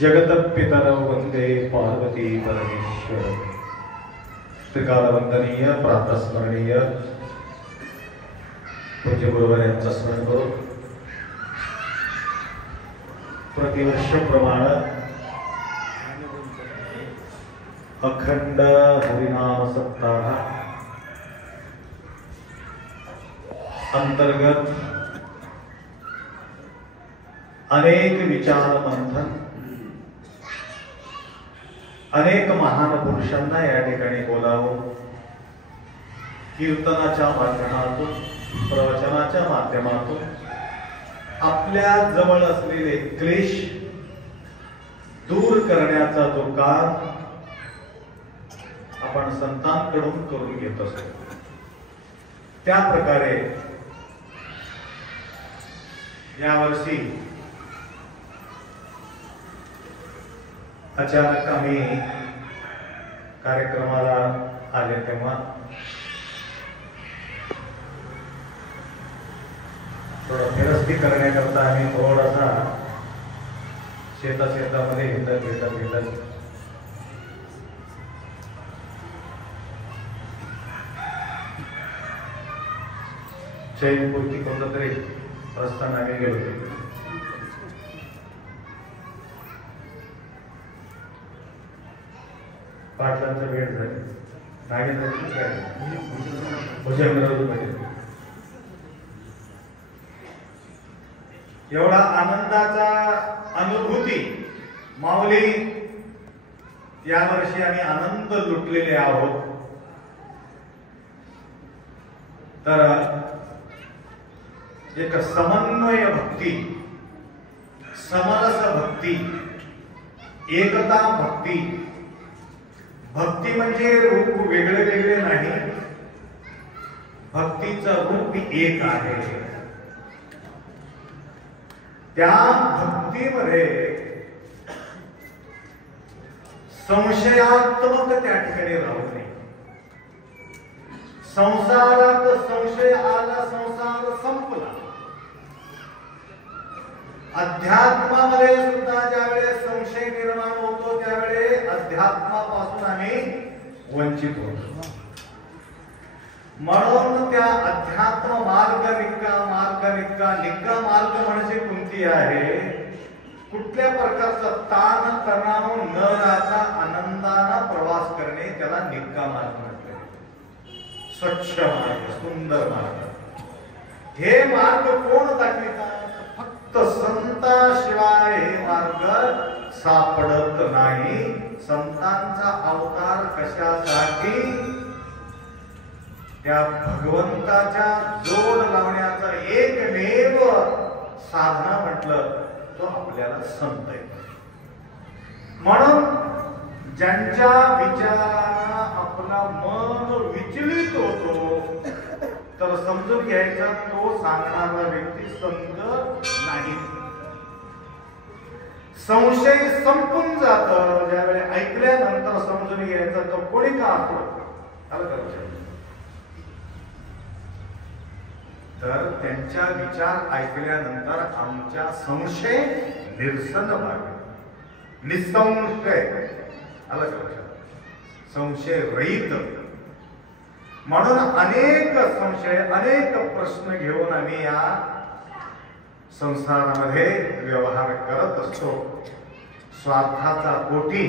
जगतपितरौ वंदे पार्वती परमेश्वर। त्रिकाल वंदनीय प्रातस्मरणीय पूज्य गुरुवर यांचं स्मरण करून प्रतिवर्षप्रमाणे अखंड हरिनाम सप्ताह अंतर्गत अनेक विचार मंथन, अनेक महान पुरुषांना या ठिकाणी बोलावं, कीर्तनाच्या माध्यमातून, प्रवचनाच्या माध्यमातून आपल्या जवळ असलेले क्लेश दूर करण्याचा जो काळ आपण संतांकडून करून घेत असतो. त्या प्रकारे यावर्षी अचानक आम्ही कार्यक्रमाला आले तेव्हा थोडं फिरस्ती करण्याकरता आम्ही थोडासा शेतामध्ये हिंडत चैनपूर्ती कोणतं तरी रस्ता आम्ही गेलो होतो. पाटलांचा भेट झाली. एवढा आनंदाचा अनुभूती माऊली यावर्षी आम्ही आनंद लुटलेले आहोत. तर एक समन्वय भक्ती, समरस भक्ती, एकता भक्ती. भक्ती म्हणजे रूप वेगळे वेगळे नाही, भक्तीचं रूप एक आहे. त्या भक्तीमध्ये संशयात्मक त्या ठिकाणी राहू नये. संसारात संशय आला, संसार संपला. अध्यात्मामध्ये सुद्धा ज्यावेळेस संशय निर्माण होतो त्यावेळेस अध्यात्मापासून आम्ही वंचित होतो. म्हणून त्या अध्यात्म मार्ग निक्का मार्ग म्हणजे कोणती आहे? कुठल्या प्रकारचा ताण तणाव न राहता आनंदाने प्रवास करणे, त्याला निक्का मार्ग म्हणतात. स्वच्छ मार्ग, सुंदर मार्ग. हे मार्ग कोण दाखवितात? फक्त संताशिवाय हे मार्ग सापडत नाही. संतांचा अवतार कशासाठी? त्या भगवंताच्या जोड लावण्याचं एकमेव साधना म्हटलं तो आपल्याला संत आहे. म्हणून ज्यांच्या विचारांना आपला मन विचलित होतो तर समजून घ्यायचा तो सांगणारा व्यक्ती संत नाही. संशय संपून जात ज्यावेळी ऐकल्यानंतर समजून घ्यायचा तो कोणी का असतो तर त्यांच्या विचार ऐकल्यानंतर आमच्या संशय निरसन व्हावे. निसंशय आलं का? संशय रहित. म्हणून अनेक संशय, अनेक प्रश्न घेऊन आम्ही या संसारामध्ये व्यवहार करत असतो. स्वार्थाचा पोटी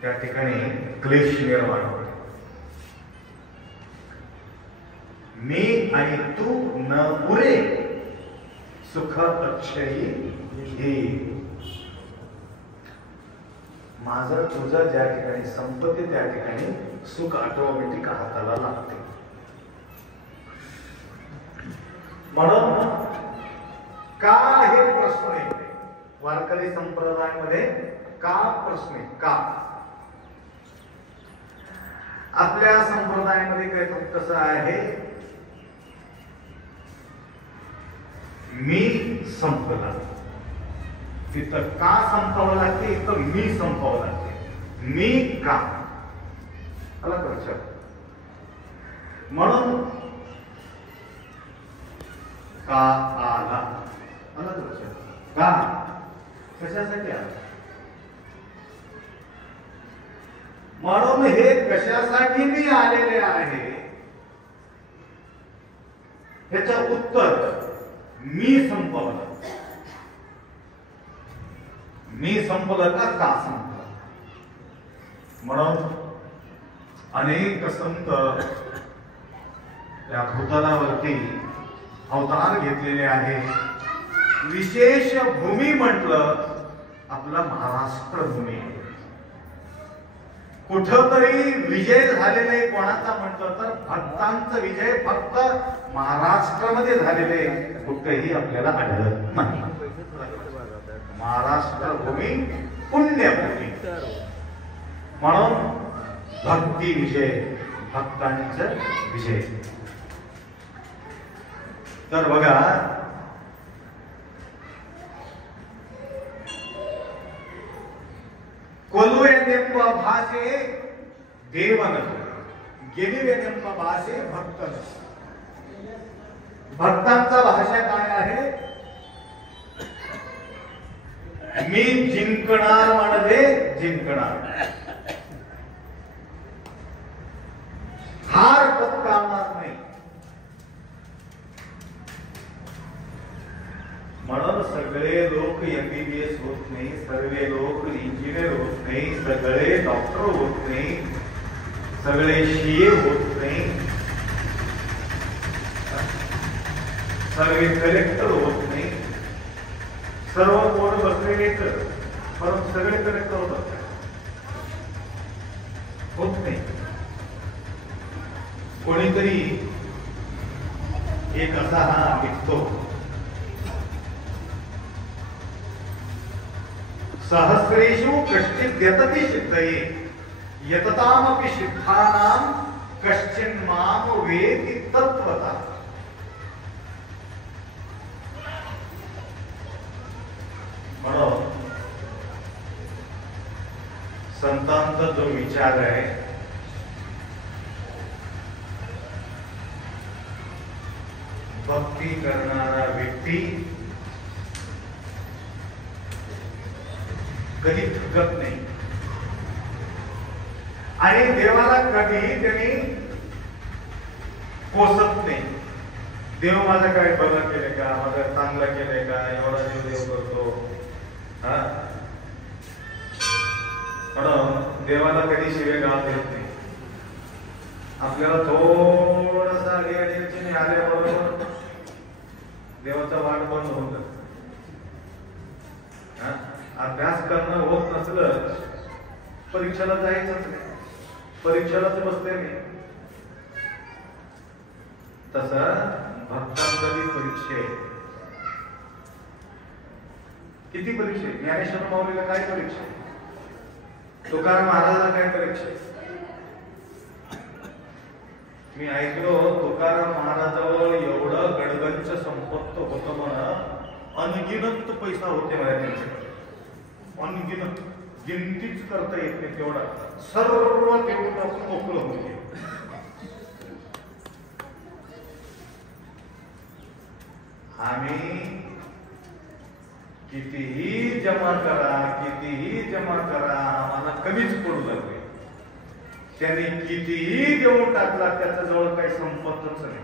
त्या ठिकाणी क्लेश निर्माण होतो. मी आणि तू न उरे सुख अक्षयी घे. माझं तुझं ज्या ठिकाणी संपत्ती त्या ठिकाणी सुख ऑटोमॅटिक हाताला लागते. म्हणून का हे प्रश्न आहे वारकरी संप्रदायामध्ये? का प्रश्न आहे? का आपल्या संप्रदायामध्ये काय कसं आहे? मी संपला. तिथं का संपवावं लागते? इथं मी संपवावं लागते. मी का आला का? म्हणून का आला आला का? कशासाठी आला? म्हणून हे कशासाठी मी आलेले आहे त्याचं उत्तर मी संपवलं. मी संपलं का संपलं? म्हणून अनेक संत या भूतलावरती अवतार घेतलेले आहे. विशेष भूमी म्हटलं आपला महाराष्ट्र भूमी. कुठंतरी विजय झालेले कोणाचा म्हटलं तर भक्तांचा विजय फक्त महाराष्ट्रामध्ये झालेले कुठेही आपल्याला आढळत नाही. महाराष्ट्र भूमी पुण्यभूमी. म्हणून भक्ती विजय, भक्तांचा विजय. तर बघा, ಕೊಲ್ಲುವೆನೆಂಬ ಭಾಷೆ ದೇವನದು, ಗೆಲುವೆನೆಂಬ ಭಾषೆ भक्तन. भक्तांचा भाषा काय आहे? मी जिंकणार म्हणजे जिंकणार, हार पत्करणार नाही. म्हणून सगळे लोक MBBS होत नाही, सर्व लोक इंजिनियर होत नाही, सगळे डॉक्टर होत नाही, सगळे CA होत नाही, सर्व कलेक्टर होत नाही, सर्व कोण बसलेले परंतु सगळे कलेक्टर होत नाही. कोणीतरी एक असा हा लिखतो, सहस्रेषु कश्चित् यतति सिद्धये यततामपि सिद्धानां कश्चिन्माम वेति तत्त्वतः. म्हणून संतांचा जो विचार आहे भक्ती करणारा व्यक्ती कधी थकत नाही आणि देवाला कधी त्यांनी कोसत नाही. देव माझं काय बरं केले का, माझं चांगलं केलंय का, एवढा देव करतो. म्हणून देवाला कधी शिवे गाव देत नाही. आपल्याला थोडासा अडचणी आल्याबरोबर देवाचा वाट बंद होऊन जातो. अभ्यास करणं होत नसलं परीक्षेला जायचंच नाही, परीक्षेलाच बसले नाही. तसं भक्तांची परीक्षा आहे. किती परीक्षा आहे? ज्ञानेश्वर माऊलीला काय परीक्षा आहे? तुकाराम महाराजाला काय परीक्षा आहे? मी ऐकलो तुकाराम महाराजावर एवढं गडगंच संपत्त होतं म्हणा, अनगिनत पैसा होते मला त्यांच्याकडे, अनगिनत, गिनतीच करता येत नाही तेवढा. सर्व देऊन टाकून मोकळं होते. आम्ही कितीही जमा करा, कितीही जमा करा, आम्हाला कमीच पडू लागले. त्यांनी कितीही देऊन टाकला, त्याच्या जवळ काही संपतच नाही.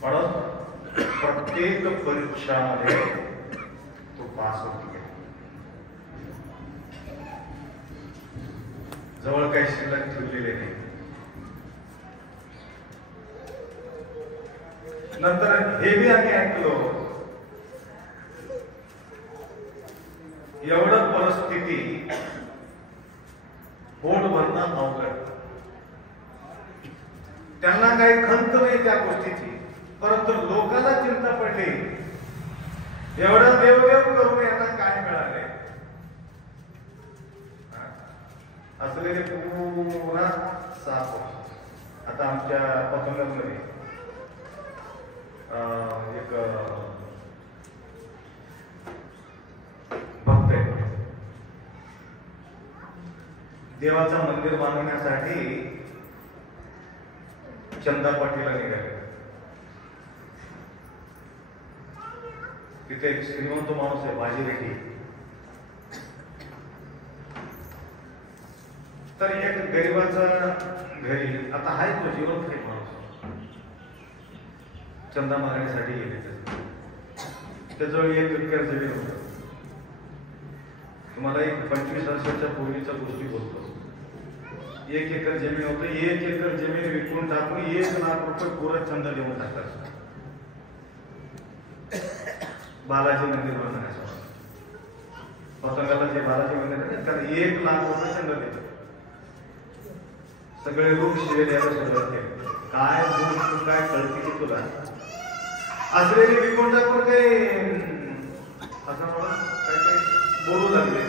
म्हणून प्रत्येक परीक्षामध्ये तो पास होतो. जवळ काही शिल्लक ठेवलेले नाही. नंतर हे बी आम्ही ऐकलो, एवढं परिस्थिती पोट भरणं अवघड. त्यांना काही खंत नाही त्या गोष्टीची, परंतु लोकांना चिंता पडली, एवढं देवदेव करून यांना काय मिळाले. असलेले पुन्हा साप. आता आमच्या पतंगामध्ये एक भक्त आहे, देवाचं मंदिर बांधण्यासाठी चंदा पाटीला निघाले. तिथे एक श्रीमंत माणूस आहे, भाजीरेड्डी. तर एक गरीबाचा घरी आता आहे तो जिवंत आहे माणूस, चंदा मागण्यासाठी गेले. त्याजवळ 1 एकर जमीन होत. तुम्हाला एक 25 वर्षाच्या पूर्वीच्या गोष्टी बोलतो. 1 एकर जमीन होतं. 1 एकर जमीन विकून टाकून 1 लाख रुपये पुरा चंदा देऊन टाकतात बालाजी मंदिर बांधण्यासाठी. पतंगाला जे बालाजी मंदिर आहे त्याला 1 लाख रुपये चंदा देतात. सगळे लोक शिवे द्यायला सुरुवात केली. काय बोल, काय कळते की तुला? असलेले विकोंडावर काही असं मला काही बोलू लागले.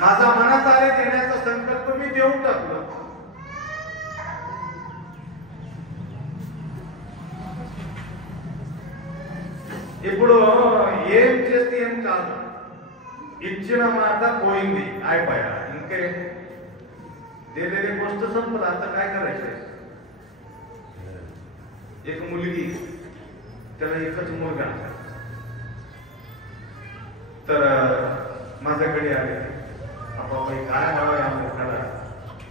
माझा मनात आले देण्याचा संकल्प मी देऊन टाकलो. ఇప్పుడు ఏం చేస్తే ఏం కాదు, ఇచ్చిన మాట పోయింది అయిపోయా, ఇంకే दिलेली गोष्ट संपला. आता काय करायचं? एक मुलगी, त्याला एकच मुलगा, तर माझ्याकडे आले. आपण काय हवं या मुलाला?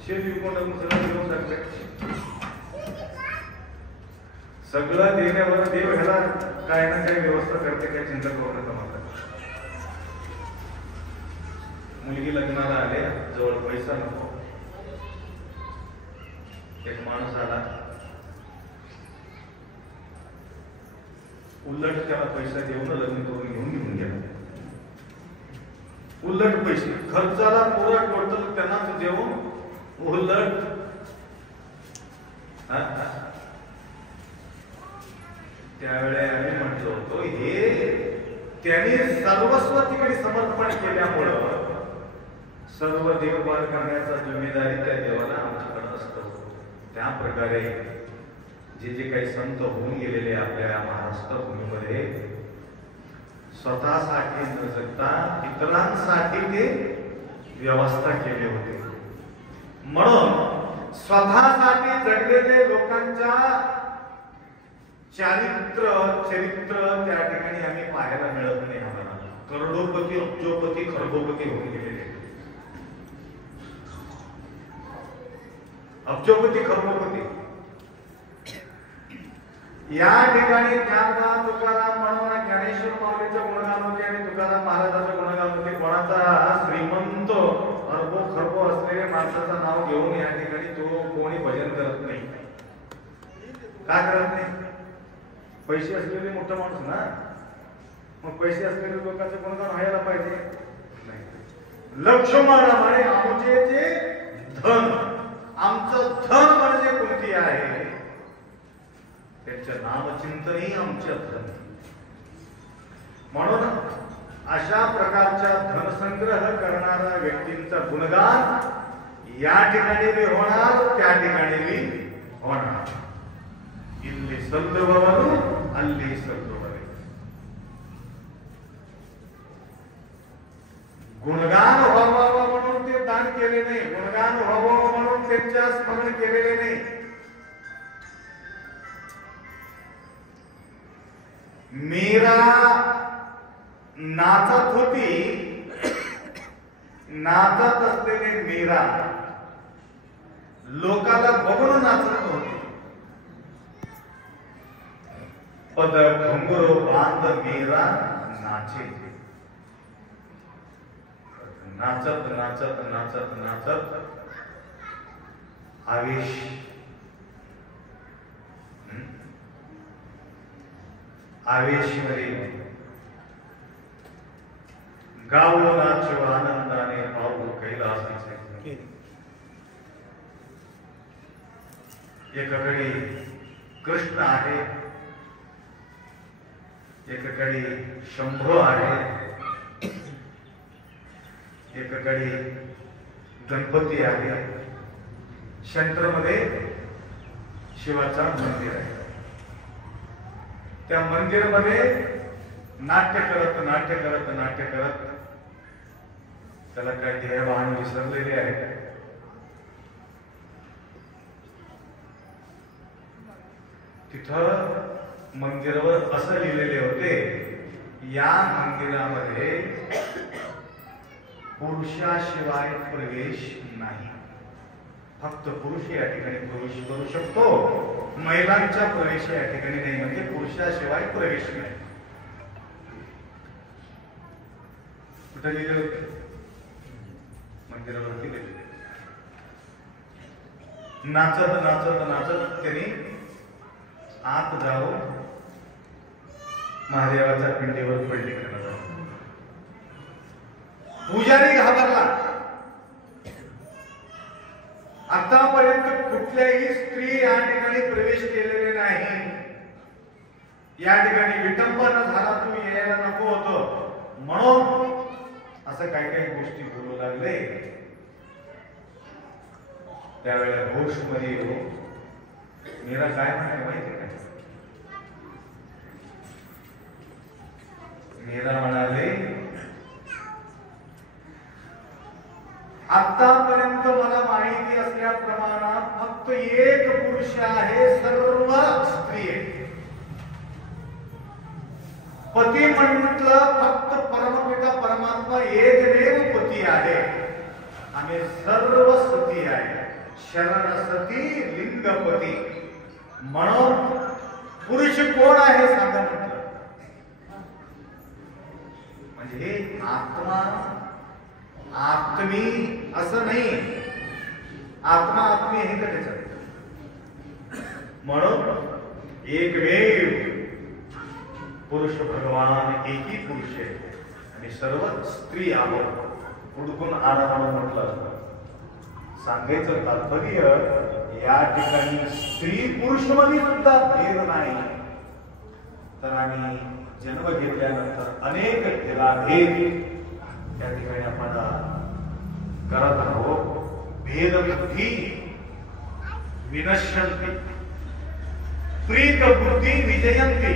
शेती कोणाला सगळं घेऊन टाकले. सगळं देण्यावर देव ह्याला काय ना काही व्यवस्था करते, काय चिंता करू नका. मला मुलगी लग्नाला आले, जवळ पैसा नको. एक माणूस आला, उलट त्याला पैसा देऊन लग्न करून घेऊन गेला. उलट पैसे खर्चाला पुरा टोटल त्यांनाच देऊन उलट. त्यावेळी आम्ही म्हटलो होतो, हे त्यांनी सर्वस्व तिकडे समर्पण केल्यामुळं सर्व देखभाल करण्याचा जिम्मेदारी त्या देवाला आमच्याकडे असतो. त्या प्रकारे जे जे काही संत होऊन गेलेले आपल्या महाराष्ट्र भूमीमध्ये स्वतःसाठी न जगता इतरांसाठी ते व्यवस्था केले होते. म्हणून स्वतःसाठी जगलेले लोकांच्या चरित्र त्या ठिकाणी आम्ही पाहायला मिळत नाही. आम्हाला करोडोपती, अब्जोपती, खरबोपती होऊन गेलेले, अब्जोपती, खरबोपती. या ठिकाणी ज्ञानदान तुकाराम म्हणून ज्ञानेश्वर माऊलीचं गुणगान होते आणि तुकाराम महाराजांचं गुणगान होते. कोणाचा श्रीमंत अरबो खरबो असलेल्या माणसाचं नाव घेऊन या ठिकाणी तो कोणी भजन करत नाही. का करत नाही? पैसे असलेले मोठा माणूस ना, मग पैसे असलेल्या लोकांचं गुणगान व्हायला पाहिजे. लक्ष्मणामाने आमचे धन, आमचं धन म्हणजे कोणती आहे? त्यांचं नामचिंतनही आमच्या धन. म्हणून अशा प्रकारच्या धनसंग्रह करणाऱ्या व्यक्तींचा गुणगान या ठिकाणी बी होणार, त्या ठिकाणी बी होणार. इल्ली सल्लववरू अल्ली सल्लवरे. गुणगान व्हावं म्हणून ते दान केले नाही, गुणगान व्हावं म्हणून त्यांच्या स्मरण केलेले नाही. मीरा नाचत होती, नाचत असलेले मीरा लोकाला बघून नाचत होती. पद घुंगरू बांध मीरा नाचे. नाचत नाचत नाचत नाचत आवेश, आवेशमध्ये गावो नाचो आनंदाने पाहू कैलासाचे. एकाकडे कृष्ण आहे, एकाकडे शंभू आहे, एकाकडे गणपती आहे, सेंटरमध्ये शिवाचा मंदिर आहे. त्या मंदिरामध्ये नाट्य करत नाट्य करत नाट्य करत त्याला काय देहभान विसरलेले आहे. तिथं मंदिरावर असं लिहिलेले होते, या मंदिरामध्ये पुरुषाशिवाय प्रवेश नाही. फक्त पुरुष या ठिकाणी प्रवेश करू शकतो, महिलांचा प्रवेश या ठिकाणी नाही. म्हणजे पुरुषाशिवाय प्रवेश नाही. कुठे लिहिले होते? मंदिरावरती लिहिले. नाचत नाचत नाचत त्यांनी आत जाऊन महादेवाच्या पिंडीवर पडली करण्यात. पुजारी घाबरला. आतापर्यंत कुठल्याही स्त्री या ठिकाणी प्रवेश केलेले नाही. या ठिकाणी विटंबना झाला, तू यायला नको होतं म्हणून असं काही काही गोष्टी बोलू लागले. त्यावेळेला होश मध्ये येऊ मीरा काय म्हणाले माहिती काय? मीरा म्हणाले, आतापर्यंत मला माहिती असल्या प्रमाणात फक्त एक पुरुष आहे, सर्व स्त्री आहे. पती म्हटलं फक्त परमपिता परमात्मा एकमेव पती आहे. आम्ही सर्व सती आहे. शरण सती लिंगपती. म्हणून पुरुष कोण आहे सांगा म्हटलं. म्हणजे आत्मा आत्मी असं नाही. आत्मा आत्मी हे का त्याच्यात. म्हणून एकमेव पुरुष भगवान एकी पुरुष आहे आणि सर्व स्त्री आहोत. हुडकून आला म्हणून म्हटलं. सांगायचं तात्पर्य या ठिकाणी स्त्री पुरुष मध्ये सुद्धा भेद नाही. तर आम्ही जन्म घेतल्यानंतर अनेक भेद त्या ठिकाणी आपण करत आहोत. भेदबुद्धी विनश्यन्ति प्रीत बुद्धी विजयन्ति.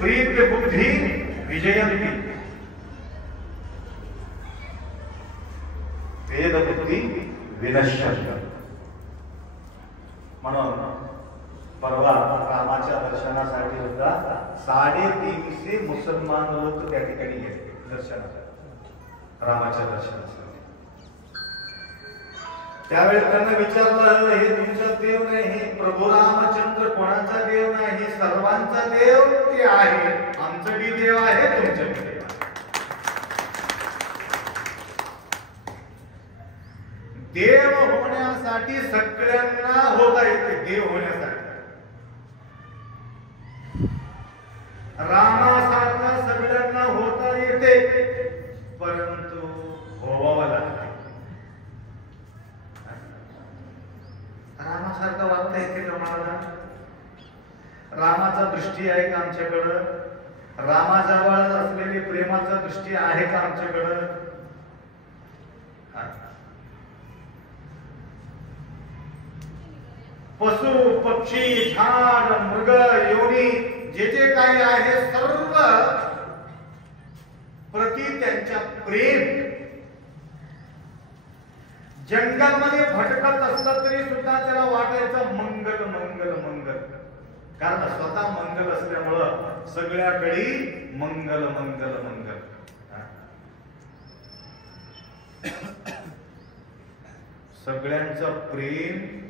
प्रीत बुद्धी विजयन्ति. भेदबुद्धी विनश्यन्ति. म्हणून परवा रामाच्या दर्शनासाठी सुद्धा 350 मुसलमान लोक त्या ठिकाणी गेले दर्शनासाठी, रामाच्या दर्शनासाठी. त्यावेळेस त्यांना विचारलं, हे तुमचा देव नाही, हे प्रभू रामचंद्र कोणाचा देव नाही, हे सर्वांचा देव ते आहे. आमचं बी देव आहे, तुमचं बी देव आहे. देव होण्यासाठी सगळ्यांना होता येते. देव होण्यासाठी रामासारखा सगळ्यांना होता येते, परंतु होवावं लागते. रामासारखं वागता येते का मला? रामाचा दृष्टी आहे का आमच्याकडं? रामाजवळ असलेली प्रेमाचा दृष्टी आहे का आमच्याकडं? पशु पक्षी झाड मृग योनी जे जे काही आहे सर्व प्रति त्यांच्या प्रेम. जंगलमध्ये भटकत असलं तरी सुद्धा त्याला वाटायचं मंगल मंगल मंगल. कारण स्वतः मंगल असल्यामुळं सगळ्याकडे मंगल मंगल मंगल. सगळ्यांचं प्रेम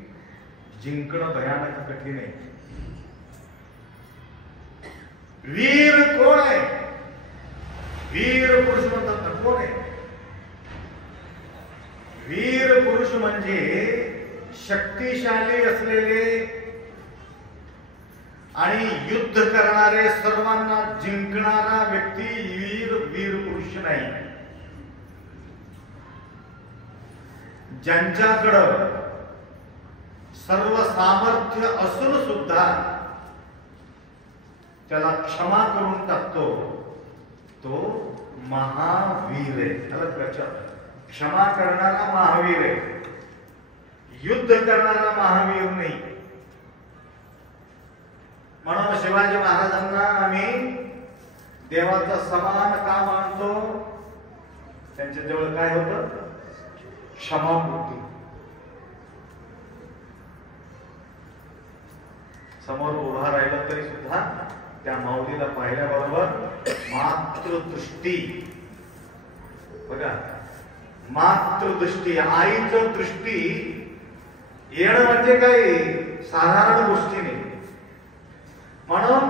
जिंकणं भयानक कठीण आहे. वीर कोण आहे? वीर पुरुष म्हणतात ना, कोण आहे? वीर पुरुष म्हणजे शक्तिशाली असलेले आणि युद्ध करणारे, सर्वांना जिंकणारा व्यक्ती वीर पुरुष नाही. ज्यांच्याकडं सर्व सामर्थ्य असून सुद्धा त्याला क्षमा करून टाकतो तो महावीर आहे. त्याला क्षमा करणारा महावीर आहे, युद्ध करणारा महावीर नाही. म्हणून शिवाजी महाराजांना आम्ही देवाचा समान का मानतो? त्यांच्या जवळ काय होतं? क्षमाबुद्धी. समोर उभा राहिला तरी सुद्धा त्या माऊलीला पाहिल्याबरोबर मातृदृष्टी. बघा, मातृदृष्टी, आईचं दृष्टी येणं म्हणजे काही साधारण गोष्टी नाही. म्हणून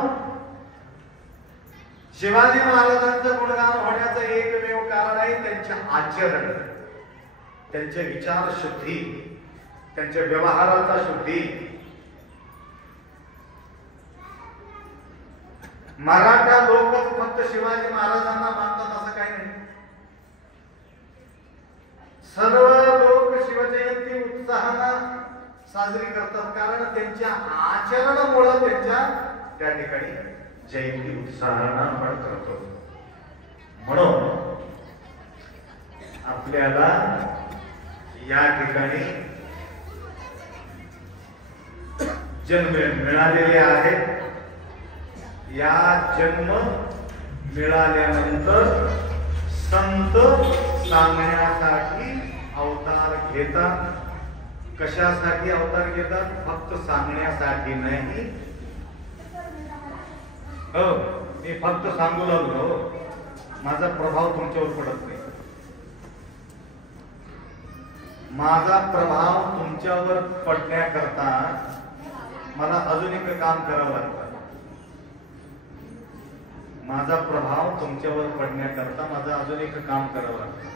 शिवाजी महाराजांचं गुणगान होण्याचं एकमेव कारण आहे त्यांचे आचरण, त्यांचे विचार शुद्धी, त्यांच्या व्यवहाराचा शुद्धी. मराठा लोकच फक्त शिवाजी महाराजांना मानतात असं काही नाही. सर्व लोक शिवजयंती उत्साहानं साजरी करतात, कारण त्यांच्या आचरणामुळे त्यांच्या त्या ठिकाणी जयंती उत्साहानं आपण करतो. म्हणून आपल्याला या ठिकाणी जन्म मिळालेले आहेत. या जन्म मिळाल्यानंतर संत सांगण्यासाठी अवतार घेतात. कशासाठी अवतार घेतात? फक्त सांगण्यासाठी नाही. हो, मी फक्त सांगू लागलो, माझा प्रभाव तुमच्यावर पडत नाही. माझा प्रभाव तुमच्यावर पडण्याकरता मला अजून एक काम करावं लागतं. माझा प्रभाव तुमच्यावर पडण्याकरता माझं अजून एक काम करावं लागतं,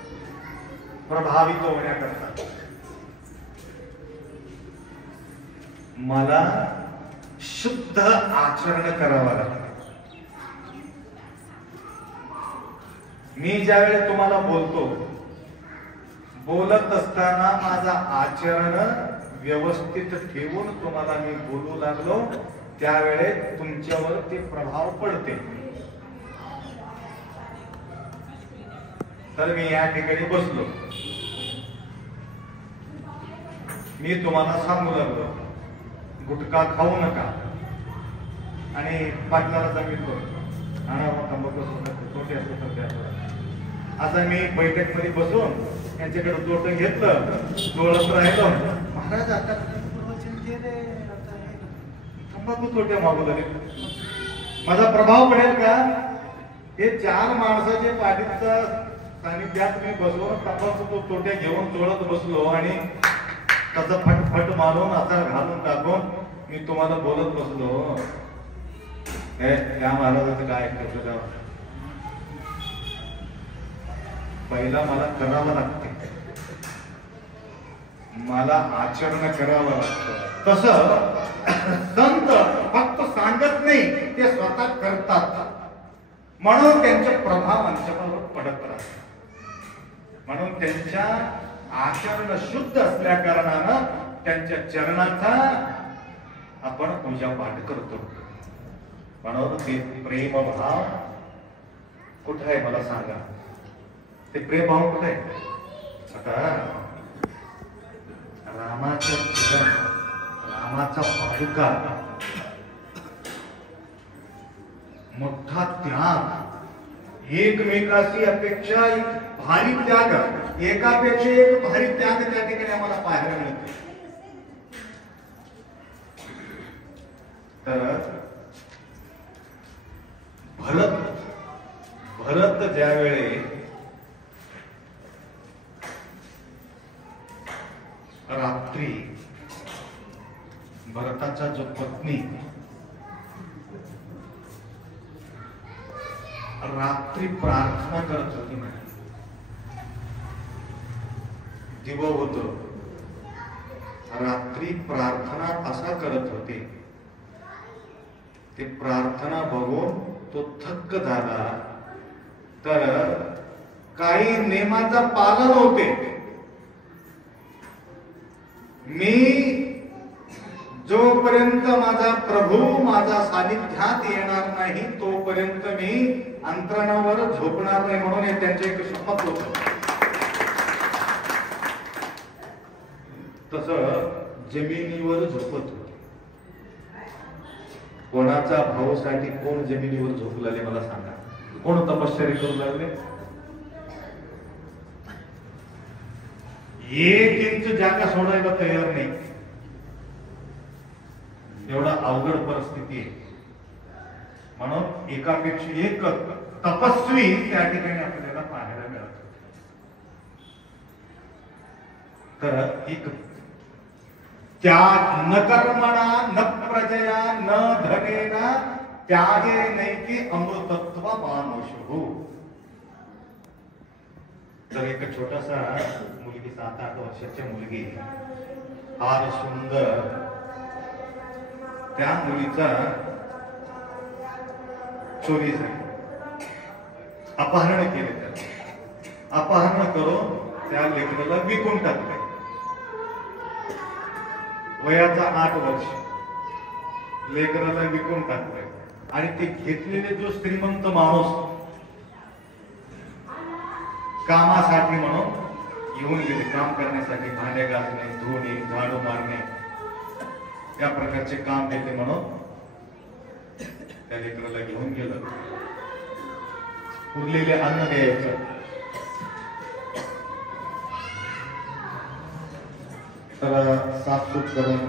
प्रभावित होण्याकरता. मला शुद्ध आचरण करावं लागतं. मी ज्यावेळेस तुम्हाला बोलतो, बोलत असताना माझा आचरण व्यवस्थित ठेवून तुम्हाला मी बोलू लागलो, त्यावेळेस तुमच्यावर ते प्रभाव पडते. तर मी या ठिकाणी बसलो, मी तुम्हाला सांगू लागलो गुटखा खाऊ नका, आणि पाटलाला सांगितलं तंबाखू असं मी बैठक मध्ये बसून यांच्याकडे तोट घेतलं, डोळत राहिलो. महाराज आता तंबाखू तोट्या मागू लागले, माझा प्रभाव पडेल का? हे चार माणसाचे पाठीचा सानिध्यात मी बसवून तंबाखू तोट्या घेऊन चोळत बसलो, आणि त्याचा फटफट मारून आता घालून टाकून मी तुम्हाला बोलत बसलो. या महाराजाचं काय ऐकलं? पहिला मला करावं लागते, मला आचरण करावं लागतं. तसं संत फक्त सांगत नाही, ते स्वतः करतात. म्हणून त्यांचे प्रभाव आमच्यावर पडत राहतात. म्हणून त्यांच्या आचरण शुद्ध असल्या कारणानं त्यांच्या चरणाचा आपण पूजा पाठ करतो. म्हणून ते प्रेमभाव कुठे आहे मला सांगा? ते प्रेमभाव कुठे आहे? आता रामाचा चरण, रामाचा पादुका, मोठा त्याग, एकमेकाची अपेक्षा एक भारी त्याग, एकापेक्षा एक भारी त्याग त्या ठिकाणी आम्हाला पाहायला मिळतो. तर भरत ज्यावेळे रात्री भरताचा जो पत्नी रात्री प्रार्थना करत होती, दिव होत, रात्री प्रार्थना असा करत होते. ते प्रार्थना बघून तो थक्क झाला. तर काही नियमाचा पालन होते. मी जोपर्यंत माझा प्रभू माझा सानिध्यात येणार नाही तोपर्यंत मी अंतरावर झोपणार नाही, म्हणून त्यांचे एक शपथ होत. तस जमिनीवर झोपत होते. कोणाचा भाऊसाठी कोण जमिनीवर झोपू लागले मला सांगा? कोण तपश्चर्या करू लागले? एक इंच जागा सोडायला तयार नाही, एवढा अवघड परिस्थिती आहे. म्हणून एकापेक्षा एक तपस्वी त्या ठिकाणी आपल्याला पाहायला मिळत. तर एक त्या न कर्मणा न प्रजया न धनेना त्यागे नैकी अमृतत्व मानुषु. तर एक छोटासा मुलगी 7-8 वर्षाची मुलगी, फार सुंदर, त्या मुलीचा चोरी झाली, अपहरण केले. त्याला अपहरण करून त्या लेकराला विकून टाकले. वयाचा 8 वर्ष लेकराला विकून टाकलंय आणि ते घेतलेले जो श्रीमंत माणूस कामासाठी म्हणून येऊन गेले, काम करण्यासाठी, भांडे घासणे, धुणे, झाडू मारणे या प्रकारचे काम देते म्हणून त्या लेकराला घेऊन गेलं. उरलेले अन्न द्यायचं. तर साफसूफ करून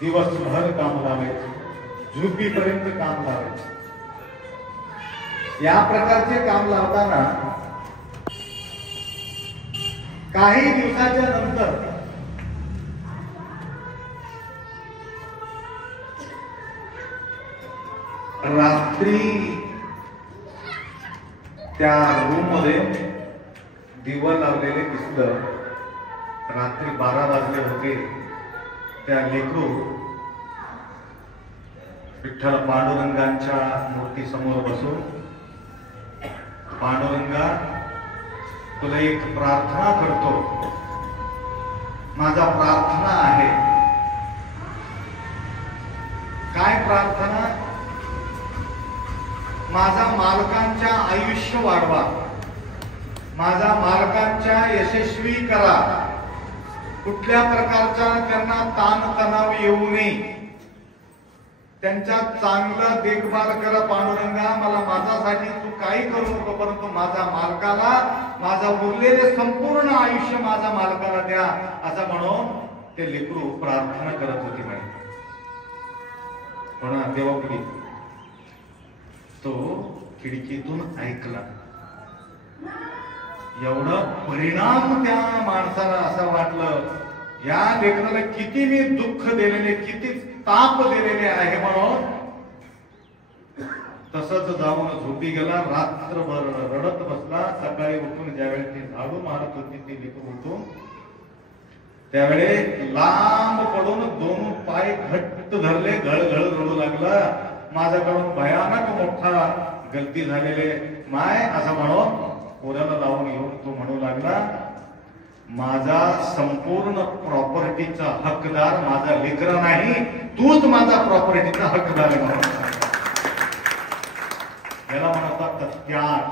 दिवसभर काम लावायचं, झोपीपर्यंत काम लावायचं. या प्रकारचे काम लावताना काही दिवसाच्या नंतर रात्री त्या रूम मध्ये दिवा लावलेले दिसलं. रात्री 12 वाजले होते. त्या लेकरू विठ्ठल पांडुरंगांच्या मूर्ती समोर बसून, पांडुरंगा तुला एक प्रार्थना करतो, माझा प्रार्थना आहे. काय प्रार्थना? माझा मालकांच्या आयुष्य वाढवा, माझा मालकांच्या यशस्वी करा, कुठल्या प्रकारचा त्यांना ताण तणाव येऊ नये, त्यांच्या चांगलं देखभाल करा पांडुरंगा. मला माझ्यासाठी तू काही करू नको, परंतु माझ्या मालकाला माझा उरलेले संपूर्ण आयुष्य माझ्या मालकाला द्या, असं म्हणून ते लेकरू प्रार्थना करत होती. म्हणे म्हणा देवापुढे तो खिडकीतून ऐकला. एवढं परिणाम त्या माणसाला असं वाटलं, या लेकराला किती मी दुःख दिलेले, किती ताप दिलेले आहे म्हणून तसंच जाऊन झोपी गेला. रात्रभर रडत बसला. सकाळी उठून ज्यावेळी ती झाडू मारत होती ती लेकरू उठून, त्यावेळी लांब पडून 2 पाय घट्ट धरले, घळघळ रडू लागला. माझ्याकडून भयानक मोठा गलती झालेले माय, असं म्हणून पोराला लावून घेऊन तो म्हणू लागला, माझा संपूर्ण प्रॉपर्टीचा हकदार माझा लेकरा नाही, तूच माझा प्रॉपर्टीचा हकदार आहे म्हणून. याला म्हणतात त्याग.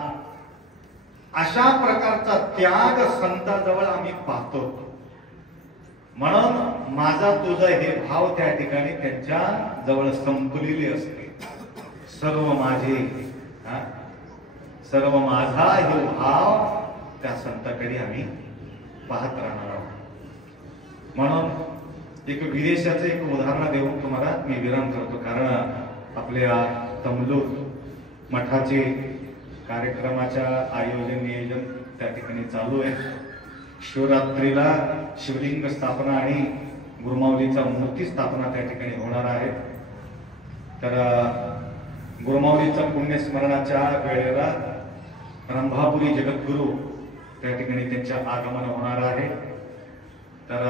अशा प्रकारचा त्याग संतांजवळ आम्ही पाहतो. म्हणून माझा तुझा हे भाव त्या ठिकाणी त्यांच्या जवळ संपलेले असते. सर्व माझे, सर्व माझा हे भाव त्या संतांकडे आम्ही पाहत राहणार आहोत. म्हणून एक विदेशाचं एक उदाहरण देऊन तुम्हाला मी विराम करतो. कारण आपल्या तमलूर मठाचे कार्यक्रमाच्या आयोजन नियोजन त्या ठिकाणी चालू आहे. शिवरात्रीला शिवलिंग स्थापना आणि गुरुमाऊलीचा मूर्ती स्थापना त्या ठिकाणी होणार आहे. तर गुरुमाऊलीचा पुण्यस्मरणाच्या वेळेला रंभापुरी जगद्गुरू त्या ठिकाणी त्यांच्या आगमन होणार आहे. तर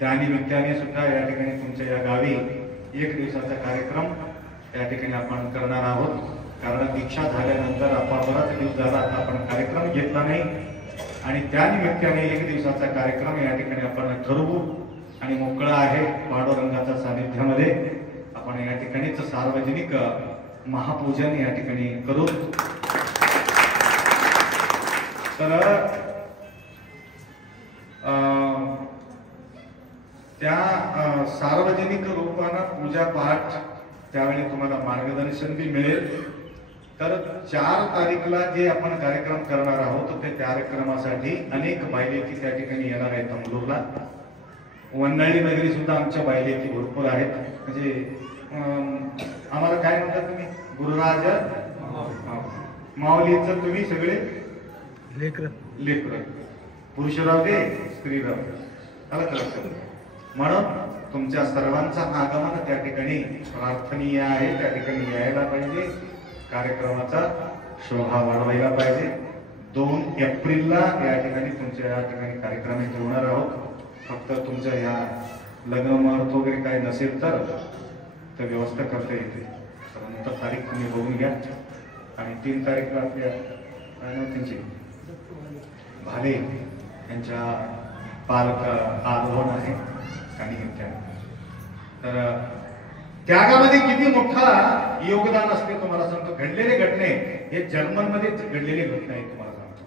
त्या निमित्ताने सुद्धा या ठिकाणी तुमच्या या गावी 1 दिवसाचा कार्यक्रम त्या ठिकाणी आपण करणार आहोत. कारण दीक्षा झाल्यानंतर आपण बराच दिवस झाला आपण कार्यक्रम घेतला नाही आणि त्या निमित्ताने 1 दिवसाचा कार्यक्रम या ठिकाणी आपण ठरवू आणि मोकळा आहे. पांडुरंगाच्या सानिध्यामध्ये आपण या ठिकाणीच सार्वजनिक महापूजन या ठिकाणी करू. तर त्या सार्वजनिक रूपानं पूजा पाठ त्यावेळी तुम्हाला मार्गदर्शन बी मिळेल. तर 4 तारीखला जे आपण कार्यक्रम करणार आहोत ते कार्यक्रमासाठी अनेक बायलेकी त्या ठिकाणी येणार आहेत. तमलूरला वंडाळी नगरी सुद्धा आमच्या बायलेकी भरपूर आहेत. म्हणजे आम्हाला काय म्हणतात तुम्ही, गुरुराज माऊलीचं तुम्ही सगळे लेकर, पुरुषराव दे स्त्रीराव, म्हणून तुमच्या सर्वांचं आगमन त्या ठिकाणी प्रार्थनीय आहे. त्या ठिकाणी यायला पाहिजे. कार्यक्रमाचा शोभा वाढवायला पाहिजे. 2 एप्रिलला या ठिकाणी तुमच्या या ठिकाणी कार्यक्रम ठेवणार आहोत. फक्त तुमच्या या लग्न मुहूर्त वगैरे काय नसेल तर व्यवस्था करता येते. नंतर तारीख तुम्ही बघून घ्या. आणि 3 तारीखला आपल्या काय नाव त्यांची भाले यांच्या पालक आगमन आहे. तर त्यागामध्ये किती मोठा योगदान असते तुम्हाला सांगतो. घडलेले घटने हे जर्मनमध्ये घडलेले घटना आहे तुम्हाला सांगतो.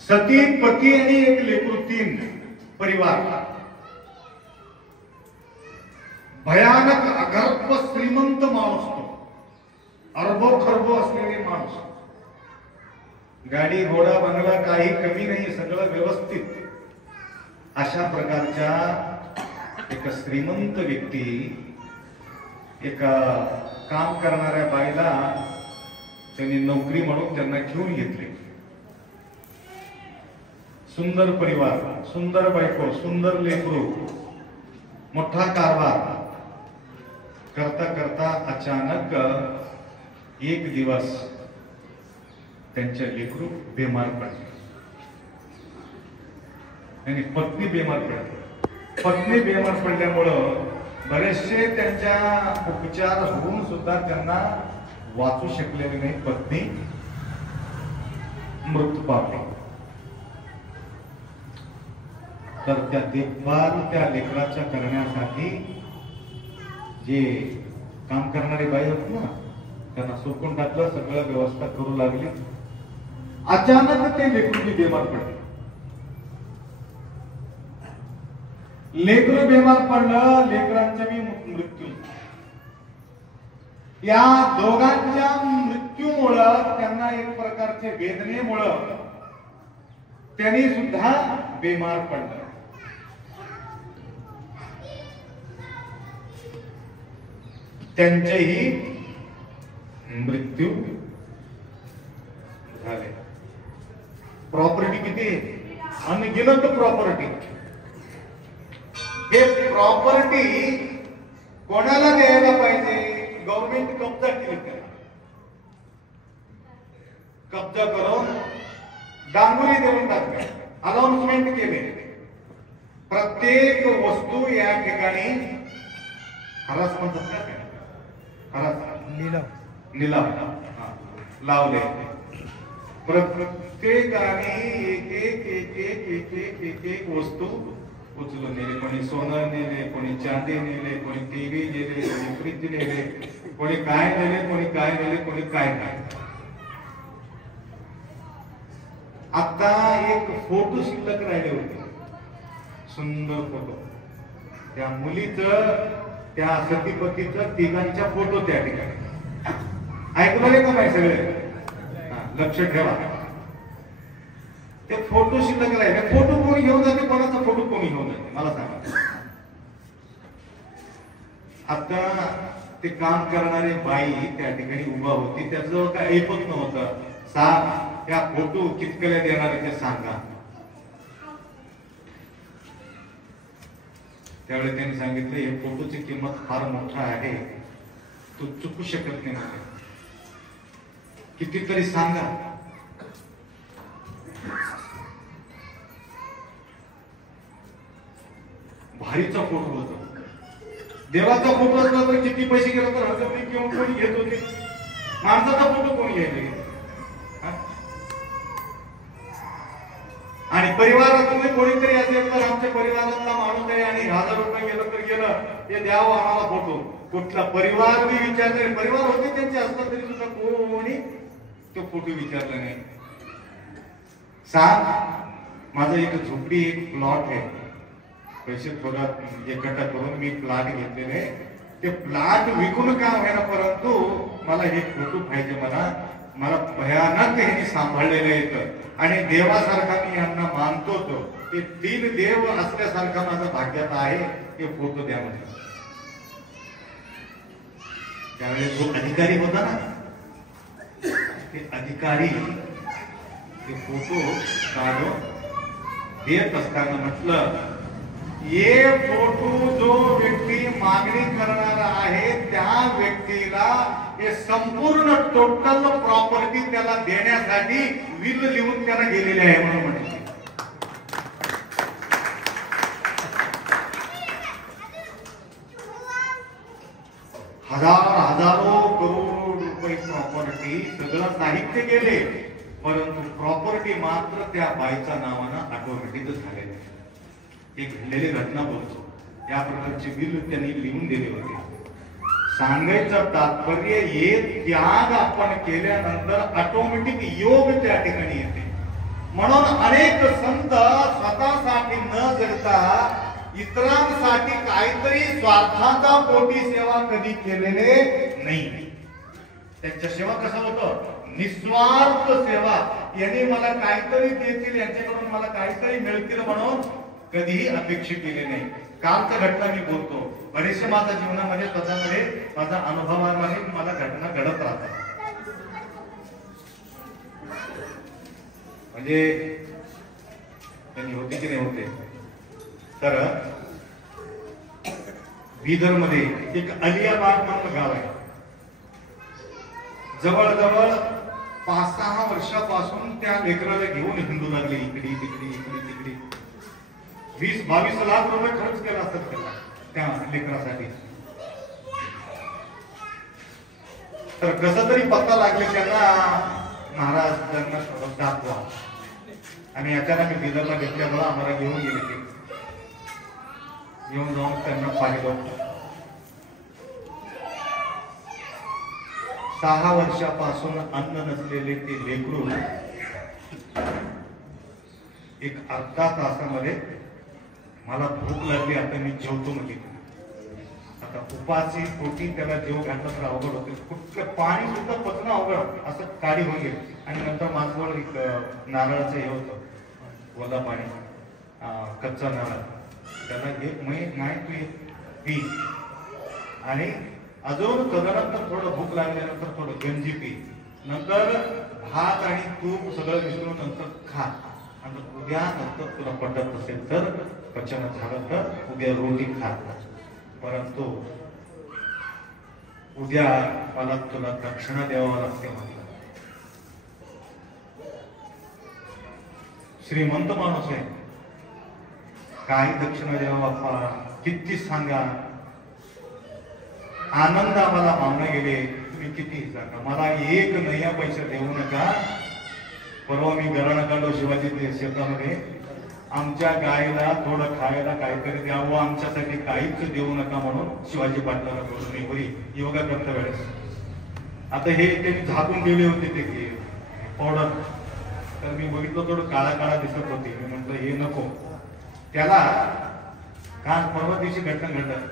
सती पती आणि एक लेकरू, 3 परिवार, भयानक अगर्भ श्रीमंत माणूस, तो अरबो खरबो असलेले माणूस, गाडी घोडा बंगला काही कमी नाही, सगळं व्यवस्थित. अशा प्रकारच्या एक श्रीमंत व्यक्ती एका काम करणाऱ्या बाईला त्यांनी नोकरी म्हणून त्यांना घेऊन घेतले. सुंदर परिवार, सुंदर बायको, सुंदर लेकरू, मोठा कारभार करता करता अचानक एक दिवस त्यांचे लेकरू बेमार पडले आणि पत्नी बेमार पडली. पत्नी बेमार पडल्यामुळं बरेचसे त्यांच्या उपचार होऊन सुद्धा त्यांना वाचू शकलेले नाही. पत्नी मृत्यू पावली. तर त्या देखभाल त्या लेकराच्या करण्यासाठी जे काम करणारी बाई होती ना, त्यांना सोडून टाकलं, सगळं व्यवस्था करू लागली. अचानक ते लेकरू बेमार पडले. लेकरू बेमार पडलं, लेकरांचा बी मृत्यू. या दोघांच्या मृत्यूमुळं त्यांना एक प्रकारचे वेदनेमुळं त्यांनी सुद्धा बेमार पडलं. त्यांचेही मृत्यू झाले. प्रॉपर्टी किती? अनगिनत प्रॉपर्टी. हे प्रॉपर्टी कोणाला द्यायला पाहिजे? गव्हर्नमेंट कब्जा केली, त्याला कब्जा करून डांगुरी देऊन टाकले, अनाउन्समेंट केले. प्रत्येक वस्तू या ठिकाणी हरास म्हणतात ना, निलाव लावले. प्रत्येकाने एक वस्तू उचलून नेले. कोणी सोनं नेले, कोणी चांदी नेले, कोणी टीव्ही नेले, कोणी फ्रीज नेले, कोणी काय नेले, कोणी काय नेले, कोणी काय नाही. आता एक फोटो शिल्लक राहिले होते, सुंदर फोटो. त्या मुलीचं, त्या सतीपतीचं, तिघांच्या फोटो त्या ठिकाणी. ऐकलं का नाही सगळे? लक्ष ठेवा. ते फोटो शिल्लक राहिले. फोटो कोणी घेऊन जाते? कोणाचा फोटो कोणी घेऊन जाते मला सांगा. आता ते काम करणारी बाई त्या ठिकाणी उभा होती, त्याचं काय ऐकत नव्हतं. त्या फोटो कितकल्या देणार ते सांगा. त्यावेळी त्यांनी सांगितलं, हे फोटोची किंमत फार मोठा आहे, तू चुकू शकत नाही, कितीतरी सांगा. भारीचा फोटो होता, देवाचा फोटो असला तर किती पैसे गेला तर हजर किंवा कोणी घेत होते. माणसाचा फोटो कोणी घ्यायला? आणि परिवारातून कोणीतरी असेल तर आमच्या परिवारातला माणूस आहे आणि 1000 रुपये गेलं तर गेलं, ते द्यावं आम्हाला फोटो. कुठला परिवार मी विचारले, परिवार होते त्यांचे असलं तरी सुद्धा कोणी तो फोटो विचारला नाही. सांग, माझं एक झोपडी, एक प्लॉट आहे, पैसे थोडा एकट्ठा करून मी प्लॉट घेतलेले. ते प्लॉट विकून का होईना, परंतु मला हे फोटो पाहिजे. मला भयानक हे सांभाळलेलं येतं आणि देवासारखा मी यांना मानतो. तो ते 3 देव असल्यासारखा माझा भाग्यात आहे, हे फोटो द्या म्हणजे. त्यावेळेस जो अधिकारी होता ना, ते अधिकारी ते फोटो काढून देत असताना म्हटलं, ये फोटो जो व्यक्ती मागणी करणारा आहे त्या व्यक्तीला हे संपूर्ण टोटल प्रॉपर्टी त्याला देण्यासाठी विल लिहून त्याला गेलेले आहे म्हणून म्हटले. हजारो करोड रुपये प्रॉपर्टी, सगळं साहित्य गेले, परंतु प्रॉपर्टी मात्र त्या बाईच्या नावानं ऑटोमॅटिक झाले. एक घडलेली घटना बोलतो. या प्रकारचे बिल त्यांनी लिहून दिले होते. सांगायचं तात्पर्य हे त्याग आपण केल्यानंतर ऑटोमॅटिक योग त्या ठिकाणी येते. म्हणून अनेक संत स्वतःसाठी न जगता इतरांसाठी काहीतरी स्वार्थाचा पोटी सेवा कधी केलेले नाही. त्यांच्या सेवा कसं होतं? निस्वार्थ सेवा. यांनी मला काहीतरी देतील, यांच्याकडून मला काहीतरी मिळतील म्हणून कधीही अपेक्षा केली नाही. कालच्या घटना मी बोलतो. बरेचसे माझ्या जीवनामध्ये स्वतःमध्ये माझ्या अनुभवामध्ये मला घटना घडत राहतात. म्हणजे त्यांनी होते की नाही होते. तर बिदर मध्ये एक अलियाबाद म्हणून गाव आहे. जवळजवळ 5-6 वर्षापासून त्या लेकराला घेऊन हिंदू लागले. इकडे तिकडे इकडे तिकडे 20-22 लाख रुपये खर्च केला असतात त्याला त्या लेकरासाठी. तर कसं तरी पत्ता लागले त्यांना. महाराज त्यांना दाखवा. आणि अचानक मी बिदरला घेतल्यामुळे आम्हाला घेऊन गेले. ते घेऊन जाऊन त्यांना पाहिलं. 6 वर्षापासून अन्न नसलेले ते लेकरू एक अर्धा तासामध्ये मला भूक लागली, आता मी जेवतो म्हणजे. आता उपासी पोटी त्याला जेव घातलं तर अवघड होते. कुठलं पाणी सुद्धा पचणं अवघड असं काढी होऊन गेली. आणि नंतर माझ्याजवळ एक नारळाचं हे होतं, ओला पाणी, कच्चा नारळ. त्याला एक नाही तू पी. आणि अजून तदनंतर थोडं भूक लागल्यानंतर थोडं गंजी पी. नंतर भात आणि तूप सगळं मिसळून नंतर खा. आणि उद्या नंतर तुला पटत असेल तर, पचन झालं तर उद्या रोटी खा. परंतु उद्या मला तुला दक्षिणा द्यावा लागते म्हटलं. श्रीमंत माणूस आहे, काय दक्षिणा द्यावा बाप्पा, किती सांगा. आनंद आम्हाला मावणे गेले. तुम्ही किती सांगा, मला एक नया पैसा देऊ नका. परवा मी घराणा काढलो शिवाजी शेतामध्ये. आमच्या गायला थोडं खायला काहीतरी द्यावं, आमच्यासाठी काहीच देऊ नका म्हणून शिवाजी पाटलाला बोलून मी बरी योगा करता वेळेस. आता हे त्यांनी झाकून गेले होते ते पावडर. तर मी बघितलं थोडं काळा काळा दिसत होते. मी म्हटलं हे नको. त्याला काल परवा दिवशी घटना घडलं.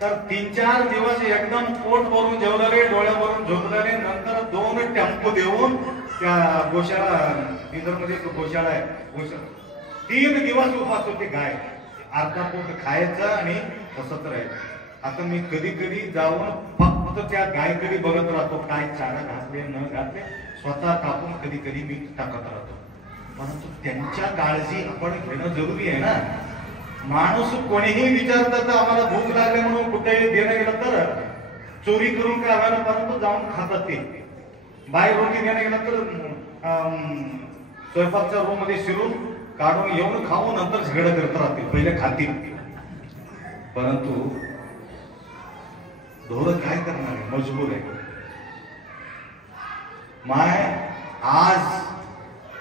तर 3-4 दिवस एकदम पोट भरून जेवणारे, डोळ्यावरून झोपणारे. नंतर 2 टेम्पो देऊन त्या गोशाळा, बिदरमध्ये गोशाळा आहे, गोशाळा 3 दिवस उपास होते गाय. अर्धा पोट खायचं आणि बसत राहायचं. आता मी कधी कधी जाऊन फक्त त्या गायकडे बघत राहतो, काय चारा घातले न घातले. स्वतः कापून कधी कधी मी टाकत राहतो. परंतु त्यांच्या काळजी आपण घेणं जरुरी आहे ना. माणूस कोणीही विचारतात आम्हाला भूक लागली म्हणून कुठेही देणं गेलं तर चोरी करून काय आम्हाला, परंतु जाऊन खातात ते. बाहेर रोटी देणं गेलं तर स्वयंपाकच्या रूम मध्ये शिरून काढून येऊन खाऊन नंतर झगडं करत राहतील. पहिले खातील. परंतु ढोरं काय करणार आहे, मजबूर आहे. आज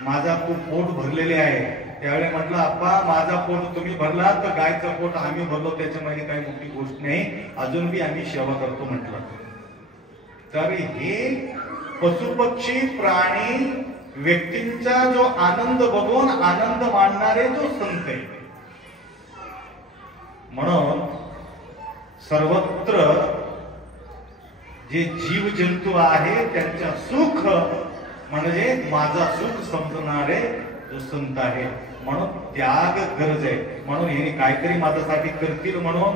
माझा खूप पोट भरलेले आहे. त्यावेळी म्हटलं आप्पा माझा पोट तुम्ही भरला तर गायचं पोट आम्ही भरलो, त्याच्यामध्ये काही मोठी गोष्ट नाही, अजून बी आम्ही सेवा करतो म्हटलं. तर हे पशुपक्षी प्राणी व्यक्तींचा जो आनंद बघून आनंद मानणारे जो संत आहे. म्हणून सर्वत्र जे जीव जंतू आहे त्यांच्या सुख म्हणजे माझा सुख समजणारे जो संत आहे. म्हणून त्याग गरज आहे. म्हणून हे काहीतरी माझ्यासाठी करतील म्हणून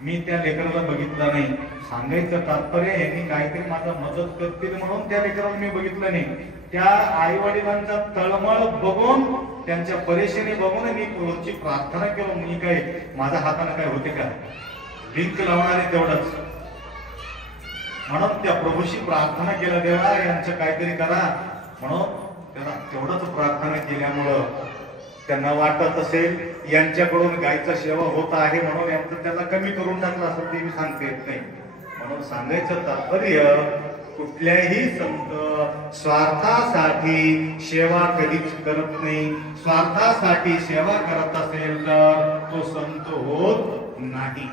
मी त्या लेकराला बघितलं नाही. सांगायचं तात्पर्य यांनी काहीतरी माझा मदत करतील म्हणून त्या लेकराला मी बघितलं नाही. त्या आई वडिलांचा तळमळ बघून, त्यांच्या परेशानी बघून मी प्रभूची प्रार्थना केली. मी काय माझ्या हाताने काय होते का, लिंक लावणारे तेवढंच. म्हणून त्या प्रभूशी प्रार्थना केला, देवा यांचं काहीतरी करा. म्हणून त्याला तेवढंच प्रार्थना केल्यामुळं त्यांना वाटत असेल यांच्याकडून गायचा सेवा होत आहे म्हणून यांचं त्याला कमी करून टाकलं असं ते मी सांगता येत नाही. म्हणून सांगायचं तात्पर्य कुठल्याही संत स्वार्थासाठी सेवा कधीच करत नाही. स्वार्थासाठी सेवा करत असेल तर तो संत होत नाही.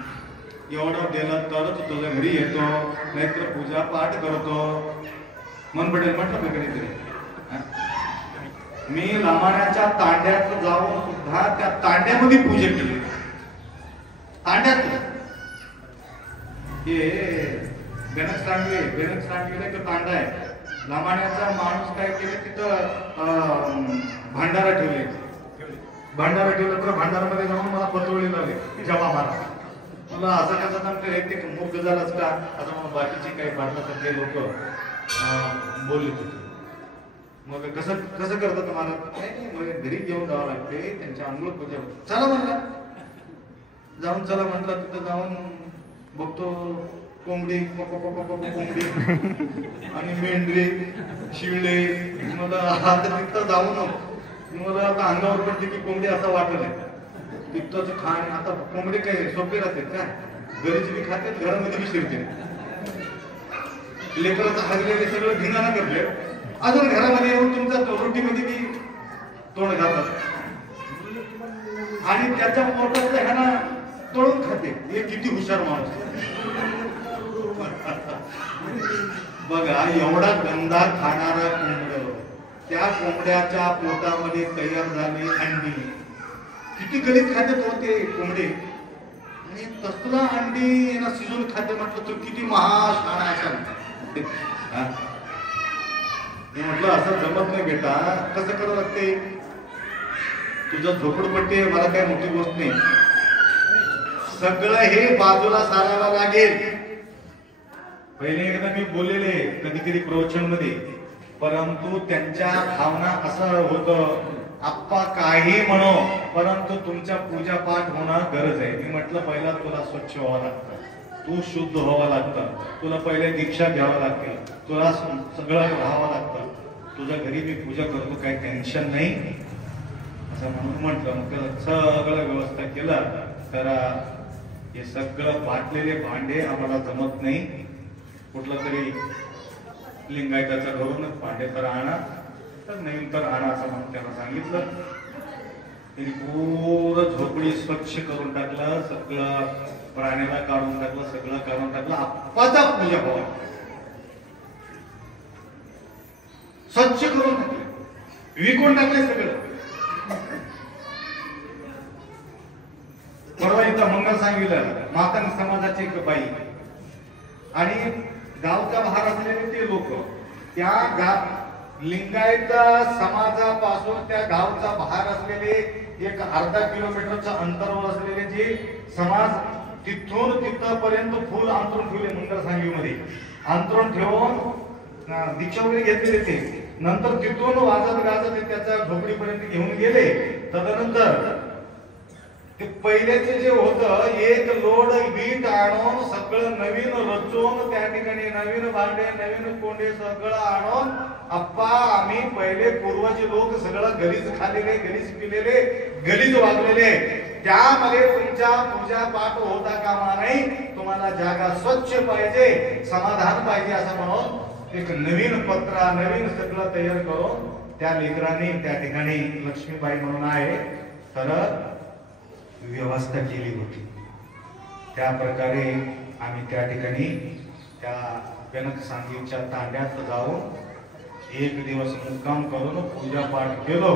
एवढं दिलं तरच तुझ्या घरी येतो, नाहीतर पूजा पाठ करतो. मन पडेल म्हटलं कधीतरी. मी लामाण्याच्या तांड्यात जाऊन सुद्धा त्या तांड्यामध्ये पूजा केली. तांड्यात हे गणक सांगले तो तांडा आहे. लामाण्याचा माणूस काय केले, तिथं भांडारा ठेवले. भांडारा ठेवलं तर भांडारामध्ये जाऊन मला पतोळी लावले जमा मारा. मला असं कसं सांगते ते मूर्ख झालाच का असं म्हणून बाकीचे काही भारतासारखे लोक बोलले होते. मग कसं कसं करतात तुम्हाला? नाही मग घरी घेऊन जावं लागते, त्यांच्या अंघोळ पूजा. चला म्हणलं, जाऊन चला म्हटलं. तिथं जाऊन बघतो कोंबडी कोंबडी आणि मेंढरे शिवले. मला आता तिथं जाऊन मला आता अंगावर पडते की कोंबडी असं वाटलं नाही. तिथंच खाण आता कोंबडी काय सोपे राहते का? घरीची बी खाते, घरामध्ये बी शिरते. लेकराचं हागलेले सगळं धिंगाणा करले. अजून घरामध्ये येऊन तुमच्या रोटीमध्ये बी तोंड घालतात आणि त्याच्या पोटात ह्याना तळून खाते. हे किती हुशार माणूस बघा. एवढा गंधा खाणारा कोंबड, त्या कोंबड्याच्या पोटामध्ये तयार झाली अंडी. किती गलीत खात्यात होते कोंबडे, आणि तसला अंडी ना शिजून खाते म्हटलं तर किती महाशाणा असाल. म्हटलं असं जमत नाही बेटा, कसं करावं लागते? तुझं झोपडपट्टी आहे, मला काय मोठी गोष्ट नाही. सगळं हे बाजूला सारायला लागेल. पहिले एकदा मी बोललेले कधी कधी प्रवचन मध्ये, परंतु त्यांच्या भावना असं होतं, आप्पा काही म्हणो परंतु तुमच्या पूजा पाठ होणं गरज आहे. मी म्हटलं पहिला तुला स्वच्छ व्हावं लागतं, तू शुद्ध व्हावं लागतं, तुला पहिले दीक्षा घ्यावं लागते, तुला सगळं राहावं लागतं. तुझ्या घरी मी पूजा करतो, काही टेन्शन नाही असं म्हणून म्हटलं. मग सगळं व्यवस्था केलं. तर हे सगळं बाटलेले भांडे आम्हाला जमत नाही. कुठलं तरी लिंगायताचं घरूनच भांडे तर आणा, तर नवीन तर आणा असं म्हणून त्यांना सांगितलं. त्यांनी पूर्ण झोपडी स्वच्छ करून टाकलं, सगळं प्राण्याला काढून टाकलं, सगळं काढून टाकलं. आप्पाचा पूजा व्हावा स्वच्छ करून टाकलं, विकून टाकले सगळं. परवा इथं मंगल सांगितलं, मातंग समाजाची एक बाई आणि गावच्या बाहेर असलेले ते लोक, त्या लिंगायत समाजापासून त्या गावच्या बाहेर असलेले एक अर्धा किलोमीटरच्या अंतरावर असलेले जे समाज, तिथून तिथपर्यंत फुल अंतरून ठेवले. मंगल सांगीमध्ये अंतरून ठेवून दीक्षा वगैरे घेतलेले ते. नंतर तिथून वाजत गाजत ते त्याच्या झोपडीपर्यंत घेऊन गेले. तदनंतर ते पहिल्याचे जे होतं, एक लोड वीट आणून सगळं नवीन रचून त्या ठिकाणी नवीन भांडे नवीन कोंडे सगळं आणून, आप्पा आम्ही पहिले पूर्वज लोक सगळं गलीज खाल्लेले, गलीज पिलेले, गलीज वागलेले, त्यामध्ये तुमच्या पूजा पाठ होता कामा नाही. तुम्हाला जागा स्वच्छ पाहिजे, समाधान पाहिजे असं म्हणून एक नवीन पत्रा नवीन सगळं तयार करून त्या लेकरांनी त्या ठिकाणी लक्ष्मीबाई म्हणून आहे तर व्यवस्था केली होती. त्या प्रकारे आम्ही त्या ठिकाणी त्या गणक सांगीच्या तांड्यात जाऊन एक दिवस मुक्काम करून पूजा पाठ केलो.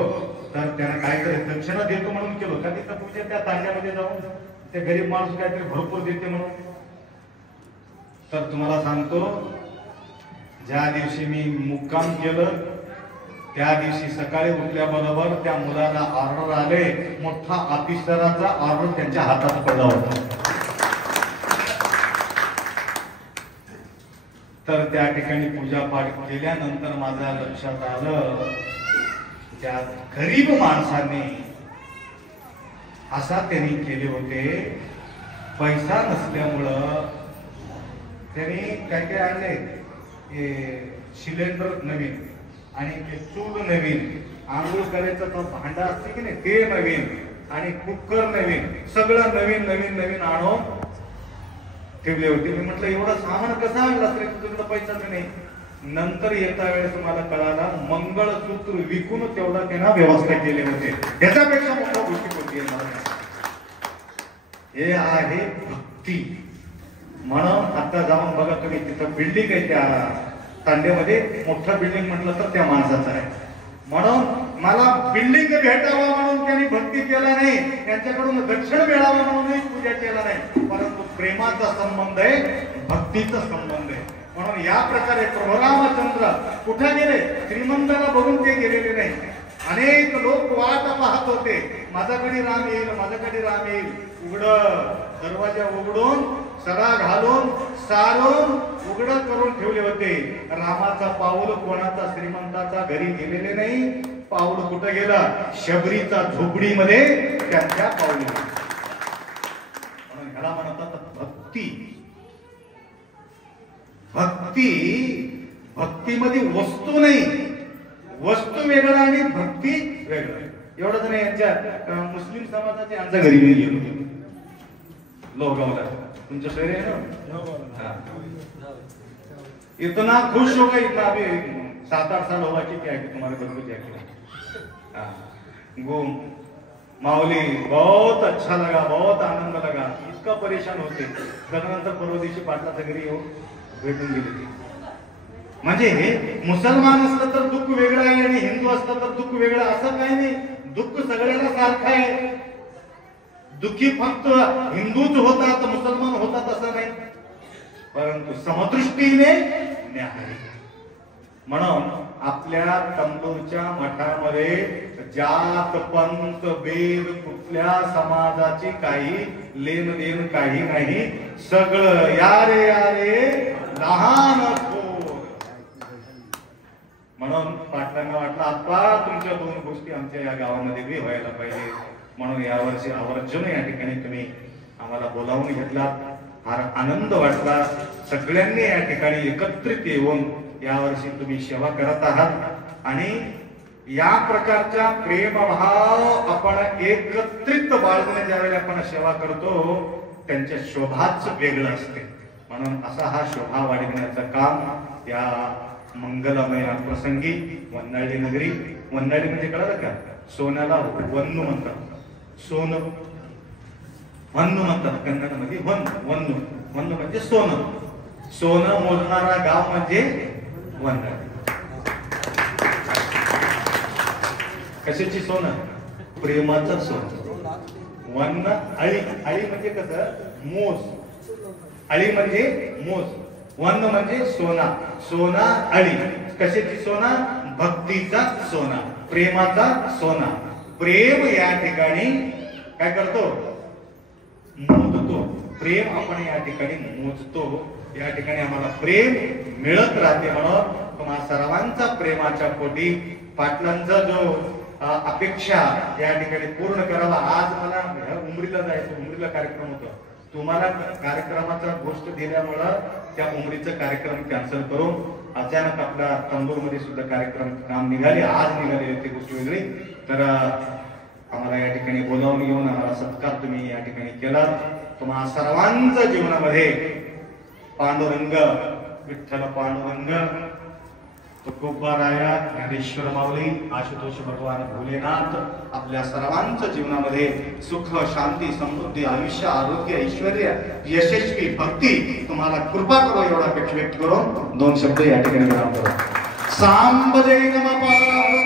तर त्यानं काहीतरी दक्षिणा देतो म्हणून केलो का तिथं पूजा त्या तांड्यामध्ये जाऊन ते गरीब माणूस काहीतरी भरपूर देते म्हणून. तर तुम्हाला सांगतो, ज्या दिवशी मी मुक्काम केलं त्या दिवशी सकाळी उठल्याबरोबर त्या मुलाला ऑर्डर आले, मोठा ऑफिसराचा ऑर्डर त्यांच्या हातात पडला होता. तर त्या ठिकाणी पूजा पाठ केल्यानंतर माझ्या लक्षात आलं, त्या गरीब माणसाने असा त्यांनी केले होते. पैसा नसल्यामुळं त्यांनी काय काय आणले, सिलेंडर नवीन आणि चूल नवीन, आंघोळ करायचं तो भांडा असते की नाही ते नवीन, आणि कुकर नवीन, सगळं नवीन नवीन नवीन आणून ठेवले होते. मी म्हटलं एवढं सामान कसं आणलं तरी तुझ्याकडे पैसाच नाही. नंतर येता वेळेस मला कळाला मंगळसूत्र विकून तेवढा त्यांना व्यवस्था केले होते. त्याच्यापेक्षा मोठा गोष्टी कोणती आहे मला हे आहे भक्ती. म्हणून आता जाऊन बघा तुम्ही, तिथं बिल्डिंग आहे त्या तांड्यामध्ये, मोठं बिल्डिंग म्हटलं तर त्या माणसाचं आहे. म्हणून मला बिल्डिंग भेटावा म्हणून त्यांनी भक्ती केला नाही, त्यांच्याकडून दक्षिण मिळावं म्हणूनही पूजा केला नाही, परंतु प्रेमाचा संबंध आहे, भक्तीचा संबंध आहे. म्हणून या प्रकारे प्रभू रामचंद्र कुठे गेले? श्रीमंताला बघून ते गेलेले नाही. अनेक लोक वाट पाहत होते, माझ्याकडे राम येईल, माझ्याकडे राम येईल. उघड दरवाजा उघडून सडा घालून सारून उघड करून ठेवले होते. रामाचा पाऊल कोणाचा श्रीमंताचा घरी गेलेले नाही. पाऊल कुठं गेला? शबरीचा झोपडीमध्ये त्यांच्या पाऊल. म्हणून ह्याला म्हणतात भक्ती. भक्ती, भक्तीमध्ये वस्तू नाही, वस्तू वेगळं आणि भक्ती वेगळं. एवढंच नाही, यांच्या मुस्लिम समाजाचे आमच्या घरी मी गेलो लोहगावला, तुमच्या शहर आहे ना, इतना खुश हो गए, इतना अभी 7-8 साल हुआ कि क्या है कि तुम्हारे घर को क्या घूम माऊली, बहुत अच्छा लगा, बहुत आनंद लगा. इतका परेशान होते. त्यानंतर परवा दिवशी पाटलाच्या घरी येऊ भेटून गेले. म्हणजे मुसलमान असलं तर दुःख वेगळं आहे आणि हिंदू असलं तर दुःख वेगळं, असं काही नाही. दुःख सगळ्यांना सारखं आहे. दुःखी फक्त हिंदूच होतात, मुसलमान होतात असं नाही, परंतु समदृष्टीने न्याय. म्हणून आपल्या तंबूरच्या मठामध्ये जात पंथ भेद कुठल्या समाजाची काही लेन देन काही नाही. सगळं यारे यारे लहान थोर. म्हणून पाटलांना वाटलं आत्ता तुमच्या 2 गोष्टी आमच्या या गावामध्ये बी व्हायला पाहिजे. म्हणून यावर्षी आवर्जून या ठिकाणी तुम्ही आम्हाला बोलावून घेतला, फार आनंद वाटला. सगळ्यांनी या ठिकाणी एकत्रित येऊन यावर्षी तुम्ही सेवा करत आहात आणि या प्रकारच्या प्रेमभाव आपण एकत्रित बाळगून ज्यावेळेला आपण सेवा करतो त्यांच्या शोभाच वेगळं असते. म्हणून असा हा शोभा वाढविण्याचं काम या मंगलमय प्रसंगी वन्नाळी नगरी, वन्नाळी म्हणजे कळलं का? सोन्याला वन्नू म्हणतात, सोनं वन्नू म्हणतात कन्नडमध्ये. वन्नू वन्नू म्हणजे सोनं. सोनं मोजणारा गाव म्हणजे वन्नाळी. कशाची सोनं? प्रेमाचं सोनं. वन्न अळी, अळी म्हणजे कसं? मोज. अळी म्हणजे मोज, वन्न म्हणजे सोना. सोना अळी. कशाची सोना? भक्तीचा सोना, प्रेमाचा सोना. प्रेम या ठिकाणी काय करतो? मोजतो. प्रेम आपण या ठिकाणी मोजतो. या ठिकाणी आम्हाला प्रेम मिळत राहते. म्हणून तुम्हा सर्वांचा प्रेमाच्या पोटी पाटलांचा जो अपेक्षा या ठिकाणी पूर्ण करावा. आज मला उमरीला जायचं, उमरीला कार्यक्रम होता. तुम्हाला कार्यक्रमाचा गोष्ट दिल्यामुळं त्या उमरीचा कार्यक्रम कॅन्सल करून अचानक आपल्या तंबूरमध्ये सुद्धा कार्यक्रम काम निघाले. आज निघाले ती गोष्ट वेगळी. तर आम्हाला या ठिकाणी बोलावून घेऊन आम्हाला सत्कार तुम्ही या ठिकाणी केला. तुम्हा सर्वांच्या जीवनामध्ये पांडुरंग, विठ्ठल पांडुरंग, तुकोबाराया, ज्ञानेश्वर माऊली, आशुतोष भगवान भोलेनाथ आपल्या सर्वांच्या जीवनामध्ये सुख, शांती, समृद्धी, आयुष्य, आरोग्य, ऐश्वर, यशस्वी भक्ती तुम्हाला कृपा करो एवढा अपेक्षा व्यक्त करून 2 शब्द या ठिकाणी विराम करू. सांब जय नमः.